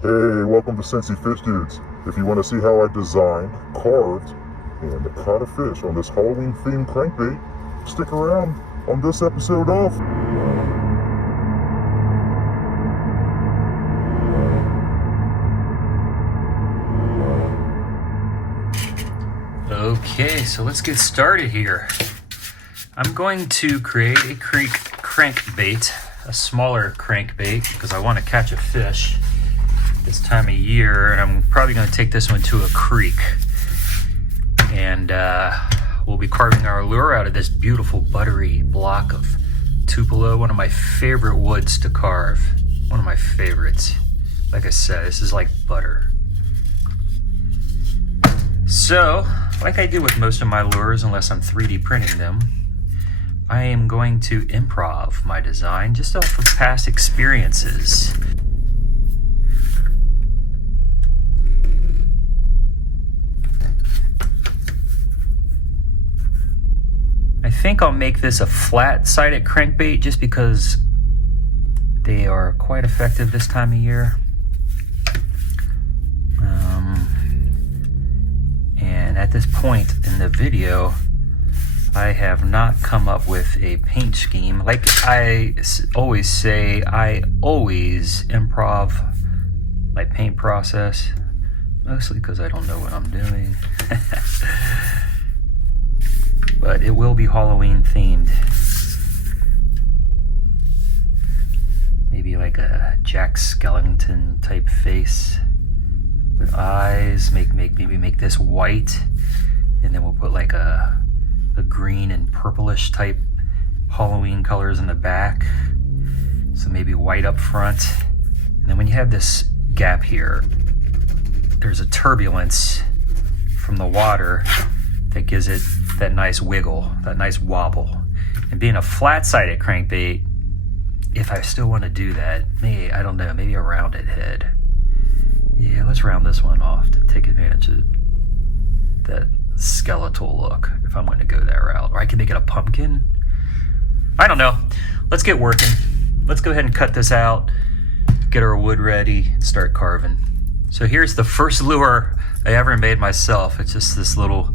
Hey, welcome to Cincy Fish Dudes. If you want to see how I designed, carved, and caught a fish on this Halloween themed crankbait, stick around on this episode of Okay, so let's get started here. I'm going to create a crankbait, a smaller crankbait, because I want to catch a fish this time of year, and I'm probably going to take this one to a creek. And we'll be carving our lure out of this beautiful buttery block of Tupelo, one of my favorite woods to carve. One of my favorites. Like I said, this is like butter. So, like I do with most of my lures, unless I'm 3D printing them, I am going to improv my design just off of past experiences. I think I'll make this a flat-sided crankbait just because they are quite effective this time of year. And at this point in the video, I have not come up with a paint scheme. Like I always say, I always improv my paint process, mostly because I don't know what I'm doing. But it will be Halloween themed. Maybe like a Jack Skellington type face with eyes. Maybe make this white, and then we'll put like a green and purplish type Halloween colors in the back. So maybe white up front. And then when you have this gap here, there's a turbulence from the water that gives it that nice wiggle, that nice wobble. And being a flat-sided crankbait, if I still want to do that, maybe, I don't know, maybe a rounded head. Yeah, let's round this one off to take advantage of that skeletal look, if I'm going to go that route. Or I can make it a pumpkin. I don't know. Let's get working. Let's go ahead and cut this out, get our wood ready, and start carving. So here's the first lure I ever made myself. It's just this little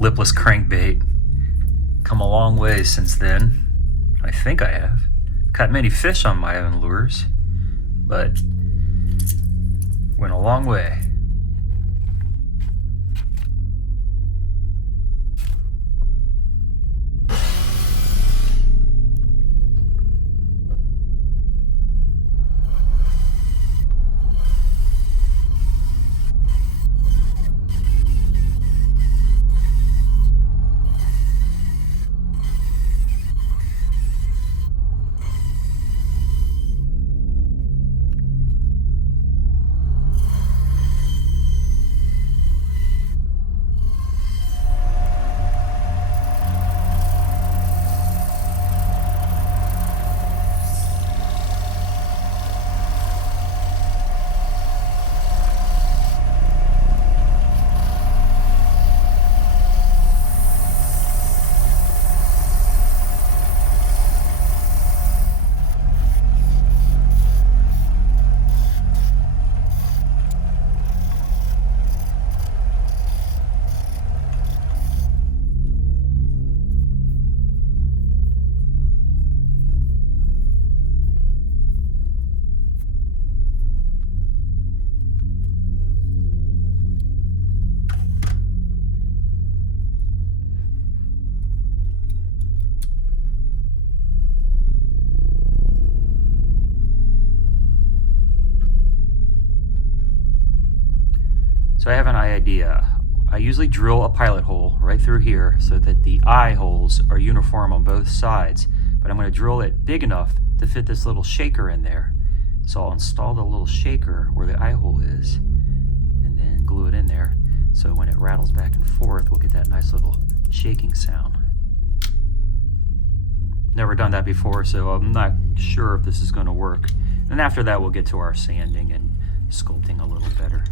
lipless crankbait. Come a long way since then. I think I have. Caught many fish on my own lures, but went a long way. So I have an idea. I usually drill a pilot hole right through here so that the eye holes are uniform on both sides. But I'm going to drill it big enough to fit this little shaker in there. So I'll install the little shaker where the eye hole is and then glue it in there. So when it rattles back and forth, we'll get that nice little shaking sound. Never done that before, so I'm not sure if this is going to work. And after that, we'll get to our sanding and sculpting a little better.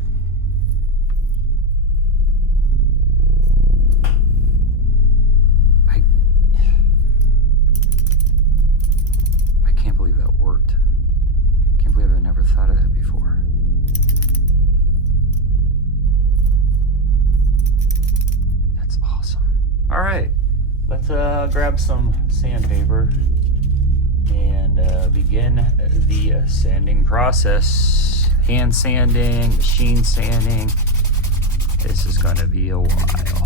I can't believe that worked. Can't believe I never thought of that before. That's awesome. All right, let's grab some sandpaper and begin the sanding process. Hand sanding, machine sanding. This is going to be a while.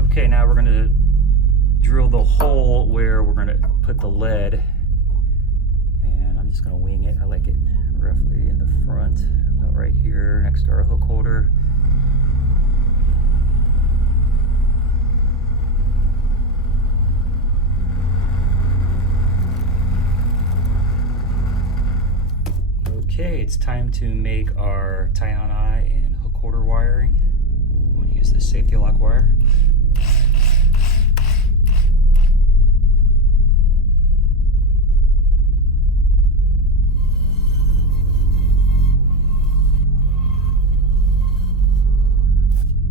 Okay, now we're going to drill the hole where we're going to put the lead, and I'm just going to wing it. I like it roughly in the front, about right here next to our hook holder. Okay, it's time to make our tie-on eye and hook holder wiring. I'm going to use this safety lock wire.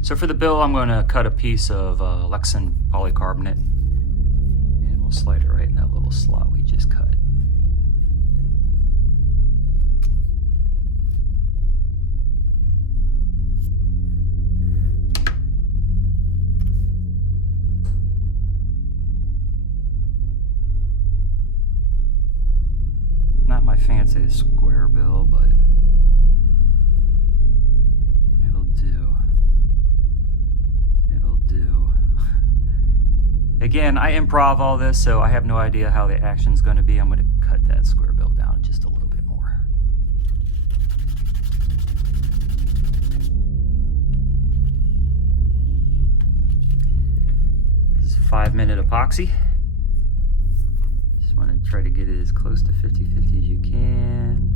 So for the bill, I'm going to cut a piece of Lexan polycarbonate, and we'll slide it right in that little slot we just cut. Not my fanciest square bill, but it'll do. It'll do. Again, I improv all this, so I have no idea how the action's going to be. I'm going to cut that square bill down just a little bit more. This is 5-minute epoxy. Just want to try to get it as close to 50-50 as you can.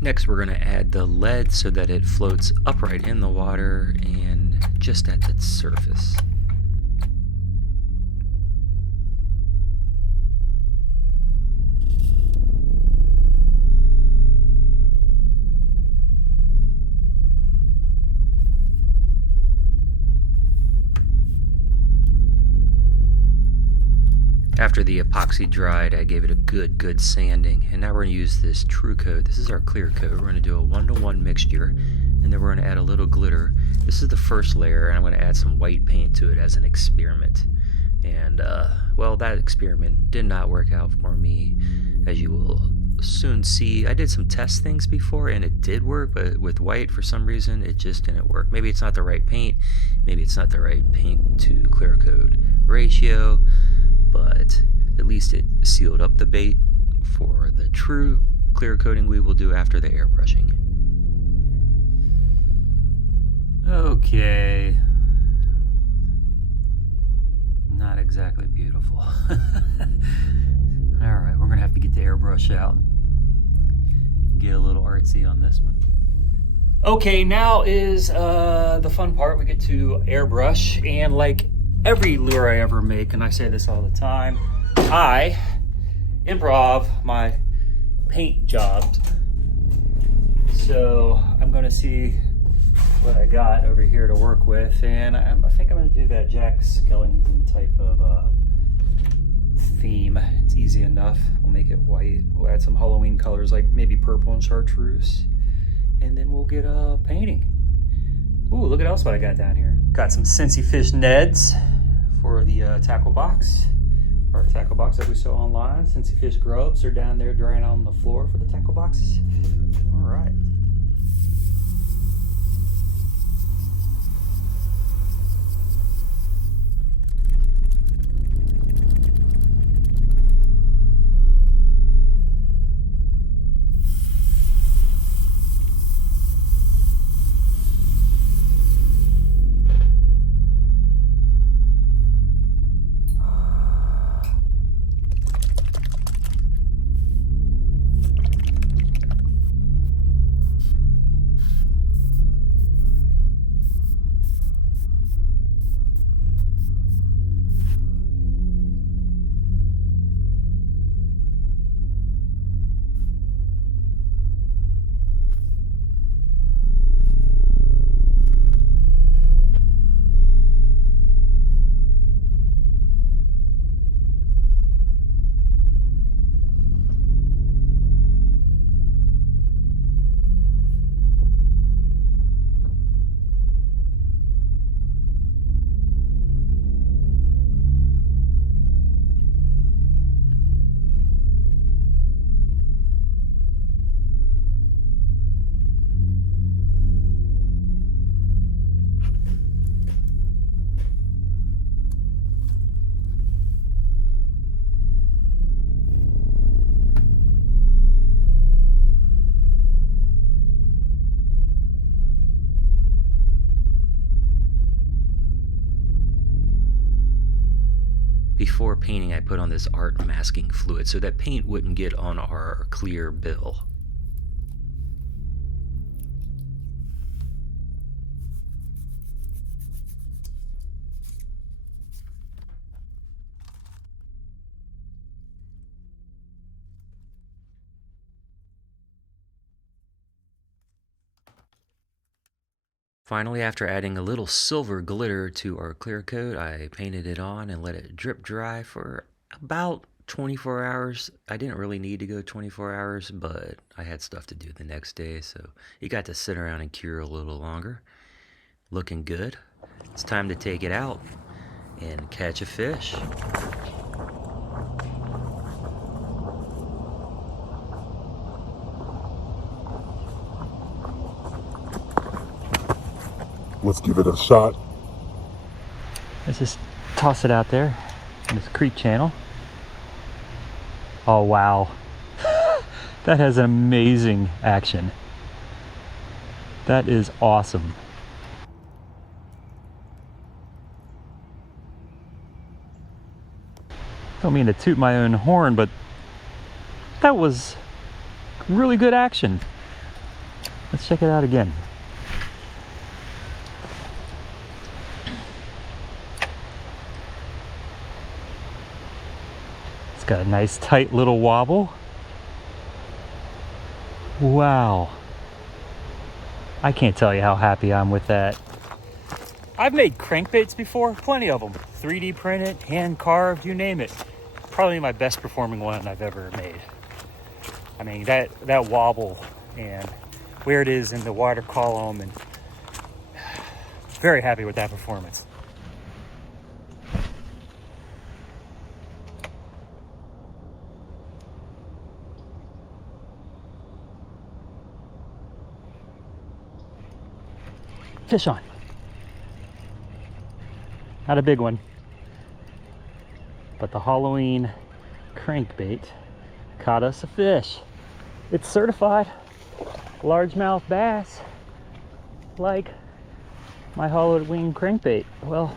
Next, we're going to add the lead so that it floats upright in the water and just at the surface. After the epoxy dried, I gave it a good sanding, and now we're going to use this True Coat. This is our clear coat. We're going to do a 1-to-1 mixture, and then we're going to add a little glitter. This is the first layer, and I'm going to add some white paint to it as an experiment. And, well, that experiment did not work out for me, as you will soon see. I did some test things before, and it did work, but with white, for some reason, it just didn't work. Maybe it's not the right paint. Maybe it's not the right paint to clear coat ratio. But at least it sealed up the bait for the true clear coating we will do after the airbrushing. Okay. Not exactly beautiful. Alright, we're gonna have to get the airbrush out and get a little artsy on this one. Okay, now is the fun part. We get to airbrush, and like every lure I ever make, and I say this all the time, I improv my paint jobs. So I'm going to see what I got over here to work with, and I think I'm going to do that Jack Skellington type of theme. It's easy enough. We'll make it white. We'll add some Halloween colors like maybe purple and chartreuse, and then we'll get painting. Ooh, look at else what I got down here. Got some Cincy fish Neds for the tackle box. Our tackle box that we saw online. Cincy fish grubs are down there drying on the floor for the tackle boxes. All right. Before painting, I put on this art masking fluid so that paint wouldn't get on our clear bill. Finally, after adding a little silver glitter to our clear coat, I painted it on and let it drip dry for about 24 hours. I didn't really need to go 24 hours, but I had stuff to do the next day, so it got to sit around and cure a little longer. Looking good. It's time to take it out and catch a fish. Let's give it a shot. Let's just toss it out there in this creek channel. Oh wow, that has an amazing action. That is awesome. Don't mean to toot my own horn, but that was really good action. Let's check it out again. Got a nice tight little wobble. Wow. I can't tell you how happy I'm with that. I've made crankbaits before, plenty of them. 3D printed, hand carved, you name it. Probably my best performing one I've ever made. I mean, that wobble and where it is in the water column, and very happy with that performance. Fish on. Not a big one, but the Halloween crankbait caught us a fish. It's certified largemouth bass, like my Halloween crankbait. Well,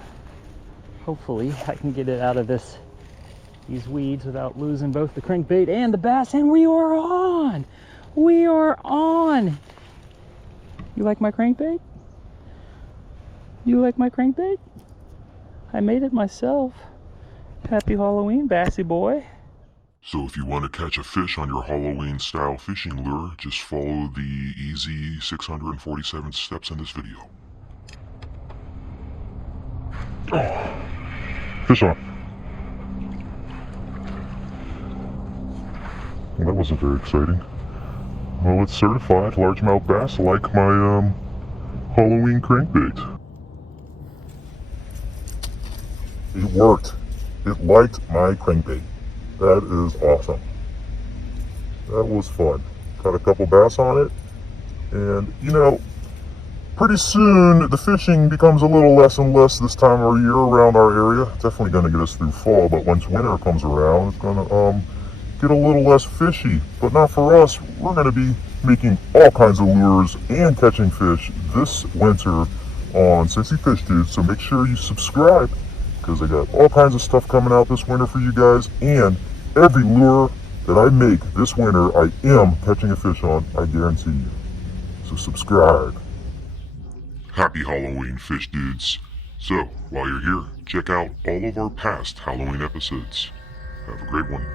hopefully I can get it out of these weeds without losing both the crankbait and the bass, and we are on. We are on. You like my crankbait? You like my crankbait? I made it myself. Happy Halloween, Bassy boy. So if you want to catch a fish on your Halloween style fishing lure, just follow the easy 647 steps in this video. Oh, fish on. Well, that wasn't very exciting. Well, it's certified largemouth bass like my Halloween crankbait. It worked. It liked my crankbait. That is awesome. That was fun. Got a couple bass on it. And, you know, pretty soon the fishing becomes a little less and less this time of year around our area. Definitely going to get us through fall, but once winter comes around, it's going to get a little less fishy. But not for us. We're going to be making all kinds of lures and catching fish this winter on Cincy Fish Dudes. So make sure you subscribe, because I got all kinds of stuff coming out this winter for you guys, and every lure that I make this winter, I am catching a fish on, I guarantee you. So subscribe. Happy Halloween, Fish Dudes. So, while you're here, check out all of our past Halloween episodes. Have a great one.